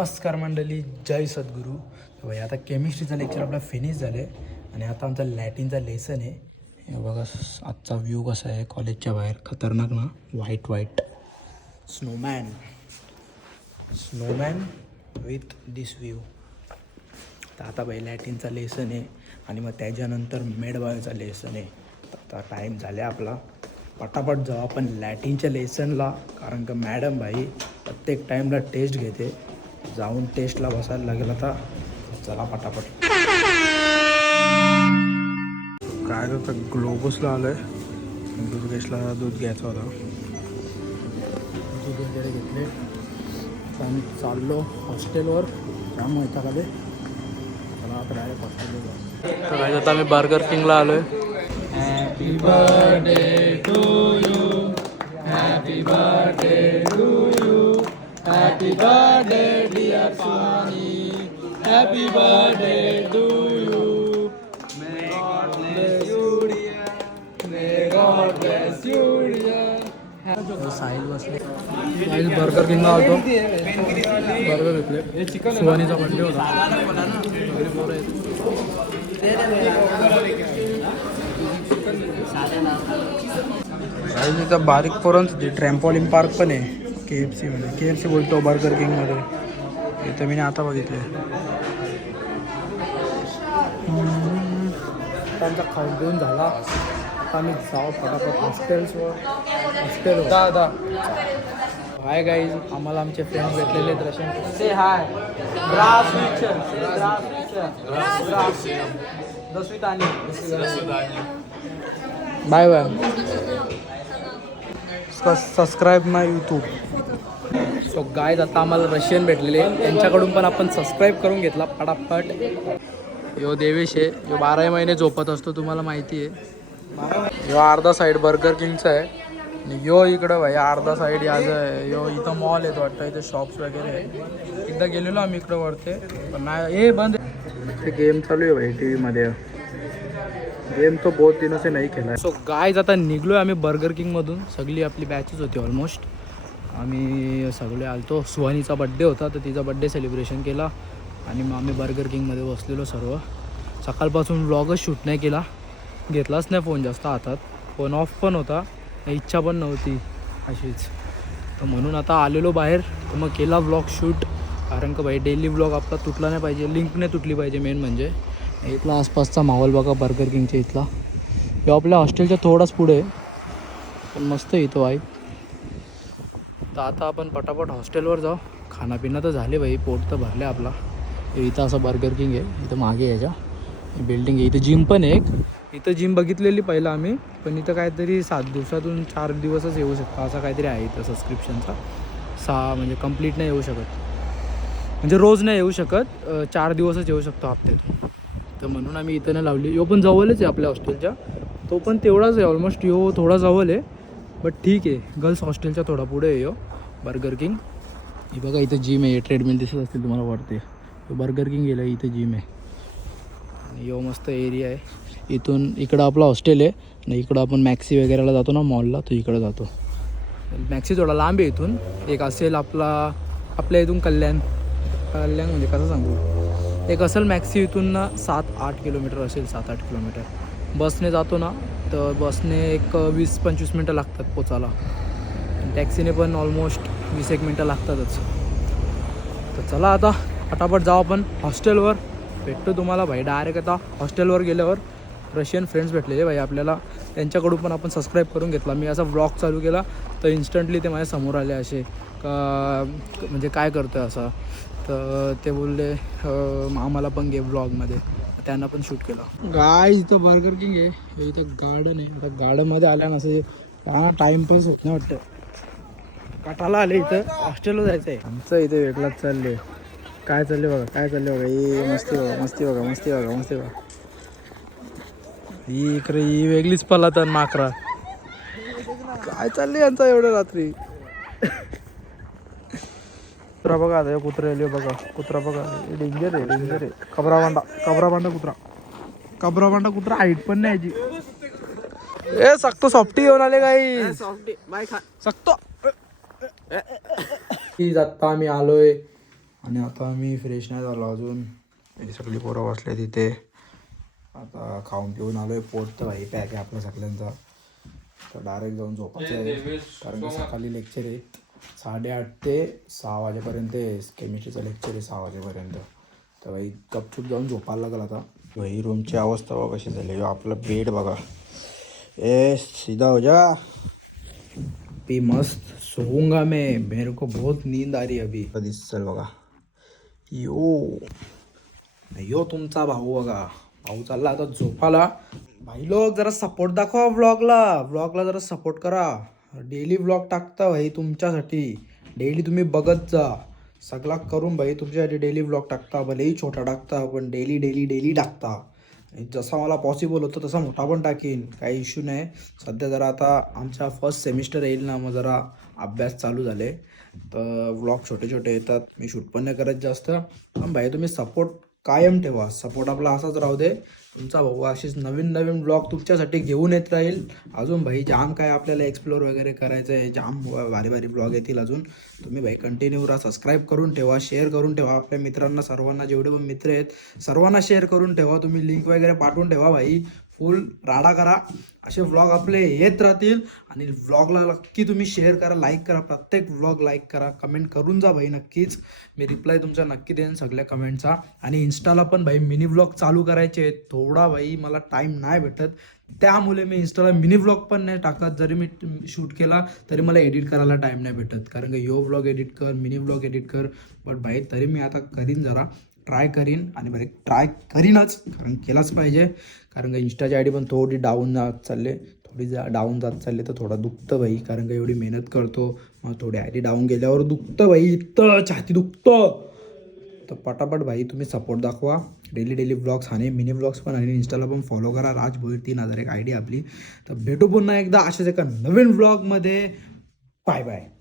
नमस्कार मंडळी, जय सद्गुरू. भाई आता केमिस्ट्रीचं लेक्चर आपला फिनिश झाले आणि आता आमचा लॅटिनचा लेसन आहे. हे बघा आजचा व्ह्यू कसा आहे कॉलेजच्या बाहेर, खतरनाक ना. White Snowman with this view. तर आता भाई लॅटिनचा लेसन आहे आणि मग त्याच्यानंतर मेडबायोचा लेसन आहे. आता टाईम झाला आपला, पटापट जाऊ आपण लॅटिनच्या लेसनला, कारण का मॅडम भाई प्रत्येक टाईमला टेस्ट घेते. जाऊन टेस्टला बसायला लागेल आता. चला पटापट. काय करतं, ग्लोबसला आलं आहे. दुर्गेशला दूध घ्यायचं होतं, दूध वगैरे घेतले. आता आम्ही चाललो हॉस्टेलवर. त्यामुळे इथं आले. चला आता डायरेक्ट हॉस्टेलवर जाऊ. तर आता आम्ही बर्गर किंगला आलो आहे. Happy birthday to you, happy birthday to you, happy birthday dear Swami, happy birthday to you. May God bless you dear, may God bless you dear. Sahil बसले. साहिल बर्गर किंगला आलो. बर्गर घेतले. सुहानीचा बर्थडे होता. तिथं बारीक पोरांचं ट्रॅम्पॉलिन पार्क पण आहे. KFC मध्ये, KFC बोलतो बर्गर किंगमध्ये. इथं मी आता बघितले. त्यांचा खाऊन घेऊन झाला. आता आम्ही जाऊ फटाफट हॉस्टेलवर. दादा हाय गाईज, आम्हाला आमचे फ्रेंड भेटलेले आहेत Russian. Say hi. Bye bye. Subscribe my YouTube. So guys आता आम्हाला रशियन भेटलेले, त्यांच्याकडून पण आपण सबस्क्राईब करून घेतला फटाफट. यो देवेश आहे, यो 12 महिने झोपत असतो, तुम्हाला माहिती आहे. यो अर्धा साईड बर्गर किंगचा आहे आणि यो इकडं भाई अर्धा साईड याचं आहे. यो इथं मॉल आहे वाटतं, इथं शॉप्स वगैरे आहे. एकदा गेलेलो आम्ही इकडं वरते, पण नाही हे बंद. ते गेम चालू आहे भाई TV मध्ये. गेम तो बहुत दिनों से नाही खेळला. सो गाईज आता निघलो आहे आम्ही बर्गर किंगमधून. सगळी आपली बॅचेस होती ऑलमोस्ट. आम्ही सगळे आलतो. सुहानीचा बड्डे होता, तर तिचा बड्डे सेलिब्रेशन केला आणि मग आम्ही बर्गर किंगमध्ये बसलेलो सर्व. सकाळपासून व्लॉगच शूट नाही केला, घेतलाच नाही फोन जास्त हातात. फोन ऑफ पण होता, इच्छा पण नव्हती अशीच. तर म्हणून आता आलेलो बाहेर, तर मग केला व्लॉग शूट. कारण का भाई डेली व्लॉग आपला तुटला नाही पाहिजे, लिंक नाही तुटली पाहिजे मेन म्हणजे. इथला आसपासचा माहोल बघा बर्गर किंगच्या इथला. किंवा आपल्या हॉस्टेलच्या थोडाच पुढे, पण मस्त इथं वाईब. तर आता आपण पटापट हॉस्टेलवर जाऊ. खानापिना तर झाले भाई, पोट तर भरले आपला. इथं असं बर्गर किंग आहे, इथं मागे याच्या बिल्डिंग आहे. इथं जिम पण आहे एक. इथं जिम बघितलेली पहिलं आम्ही, पण इथं काहीतरी 7 दिवसातून 4 दिवसच येऊ शकतो असं काहीतरी आहे इथं सबस्क्रिप्शनचा. 6 म्हणजे कंप्लीट नाही येऊ शकत, म्हणजे रोज नाही येऊ शकत, 4 दिवसच येऊ शकतो हप्त्यातून. तर म्हणून आम्ही इथं नाही लावली. यो पण जवळच आहे आपल्या हॉस्टेलच्या, तो पण तेवढाच आहे ऑलमोस्ट. यो थोडा जवळ आहे, बट ठीक आहे. गर्ल्स हॉस्टेलच्या थोडा पुढे आहे यो बर्गर किंग. हे बघा इथं जिम आहे, ट्रेडमिल दिसत असतील तुम्हाला वाटते. बर्गर किंग गेलं, इथं जिम आहे आणि यो मस्त एरिया आहे. इथून इकडं आपलं हॉस्टेल आहे आणि इकडं आपण मॅक्सी वगैरेला जातो ना मॉलला, तो इकडं जातो. मॅक्सी थोडा लांब आहे इथून. एक असेल आपल्या इथून कल्याण म्हणजे कसं सांगू, एक असेल मॅक्सी इथून ना 7-8 किलोमीटर असेल, 7-8 किलोमीटर. बसने जातो ना, तर बसने एक 20-25 मिनटं लागतात पोचायला. टॅक्सीने पण ऑलमोस्ट 20-1 मिनटं लागतातच. तर चला आता फटाफट जाऊ आपण हॉस्टेलवर. भेटतो तुम्हाला भाई डायरेक्ट. आता हॉस्टेलवर गेल्यावर रशियन फ्रेंड्स भेटलेले भाई आपल्याला, त्यांच्याकडून पण आपण सबस्क्राईब करून घेतला. मी असा व्लॉग चालू केला तर इन्स्टंटली ते माझ्या समोर आले असे का, म्हणजे काय करतो आहे असा. तर ते बोलले आम्हाला पण घे व्लॉगमध्ये, त्यांना पण शूट केला. गाय इथं बर्गर किंग आहे, इथं गार्डन आहे. आता गार्डनमध्ये आल्या नसे का टाईमपास होत नाही वाटतं. काठाला आले इथं हॉस्टेलला जायचं आहे आमचं. इथे वेगळाच चालले. काय चालले बघा, काय चालले बघा. ही मस्ती बघा, मस्ती बघा, मस्ती बघा, मस्ती बघा. ही इकडे ही वेगळीच पलात माकरा. काय चालले यांचा एवढं रात्री. कुत्रा बघा, आता कुत्रा आले बघा. कुत्रा बघा, डेंजर आहे, डेंजर आहे. कबराबांडा कुत्रा हाईट पण नाही याची. ए सकतो सॉफ्टी येऊन आले काही सकतो. आता आम्ही आलोय आणि आता आम्ही फ्रेश नाही झालो अजून. ही सगळी पोरं बसले तिथे. आता खाऊन पिऊन आलो आहे. पोट तर भाई पॅक आहे आपल्या सगळ्यांचा. तर डायरेक्ट जाऊन झोपायचं आहे कारण की सकाळी लेक्चर आहेत 8:30 ते 6 वाजेपर्यंत. केमिस्ट्रीचं लेक्चर आहे 6 वाजेपर्यंत. तर भाई गपचूप जाऊन झोपायला लागेल आता. भाई रूमची अवस्था बघा कशी झाली. आपला बेड बघा. ए सीधा हो जा. अभी मस्त सोऊंगा मैं, मेरे को बहुत नींद आ रही है अभी. दिसल बघा. यो यो तुमचा भाऊ बघा. भाऊ चालला आता झोपाला. भाई लोक जरा सपोर्ट दाखवा व्लॉगला जरा सपोर्ट करा. डेली व्लॉग टाकता भाई तुमच्यासाठी. डेली तुम्ही बघत जा. सगळा करून भाई तुमच्यासाठी डेली व्लॉग टाकता. भलेही छोटा टाकता पण डेली डेली डेली टाकता. जसा मला पॉसिबल होतं तसा मोठा पण टाकीन, काही इश्यू नाही. सध्या जरा आता आमचा फर्स्ट सेमिस्टर येईल ना, मग जरा अभ्यास चालू झाले तर व्लॉग छोटे छोटे येतात. मी शूट पण नाही करत जास्त. पण भाई तुम्ही सपोर्ट कायम ठेवा. सपोर्ट आपला असाच राहू दे. तुमचा भाऊ अशीच नवीन नवीन ब्लॉग तुमच्यासाठी घेऊन येत राहील. अजून भाई जाम काय आपल्याला एक्सप्लोर वगैरे करायचं आहे. जाम भारी भारी ब्लॉग येतील अजून. तुम्ही भाई कंटिन्यू राहा. सबस्क्राईब करून ठेवा, शेअर करून ठेवा. आपल्या मित्रांना सर्वांना, जेवढे पण मित्र आहेत सर्वांना शेअर करून ठेवा. तुम्ही लिंक वगैरे पाठवून ठेवा भाई. फुल राडा करा. असे व्लॉग आपले येत राहतील. आणि व्लॉगला नक्की तुम्ही शेअर करा, लाईक करा. प्रत्येक व्लॉग लाईक करा, कमेंट करून जा भाई नक्कीच. मी रिप्लाय तुमचा नक्की देईन सगळ्या कमेंटचा. आणि इंस्टाला पण भाई मिनी व्लॉग चालू करायचे आहेत. थोडा भाई मला टाईम नाही भेटत, त्यामुळे मी इंस्टाला मिनी व्लॉग पण नाही टाकत. जरी मी शूट केला तरी मला एडिट करायला टाईम नाही भेटत. कारण की यो व्लॉग एडिट कर, मिनी व्लॉग एडिट कर. बट भाई तरी मी आता करीन, जरा ट्राय करीन. आणि बरं ट्राय करीनच, कारण केलाच पाहिजे. कारण का इंस्टाची आय डी पण थोडी डाऊन जात चालले. डाऊन जात चालले तर थोडा दुखतं भाई. कारण का एवढी मेहनत करतो, मग थोडी आय डी डाऊन गेल्यावर दुखतं भाई. इतकं छाती दुखतं. तर पटापट भाई तुम्ही सपोर्ट दाखवा. डेली डेली व्लॉग्स आणि मिनी व्लॉग्स पण, आणि इंस्टाला पण फॉलो करा. राजभोईर 3000 एक आय डी आपली. तर भेटू पुन्हा एकदा अशाच एका नवीन व्लॉगमध्ये. Bye bye.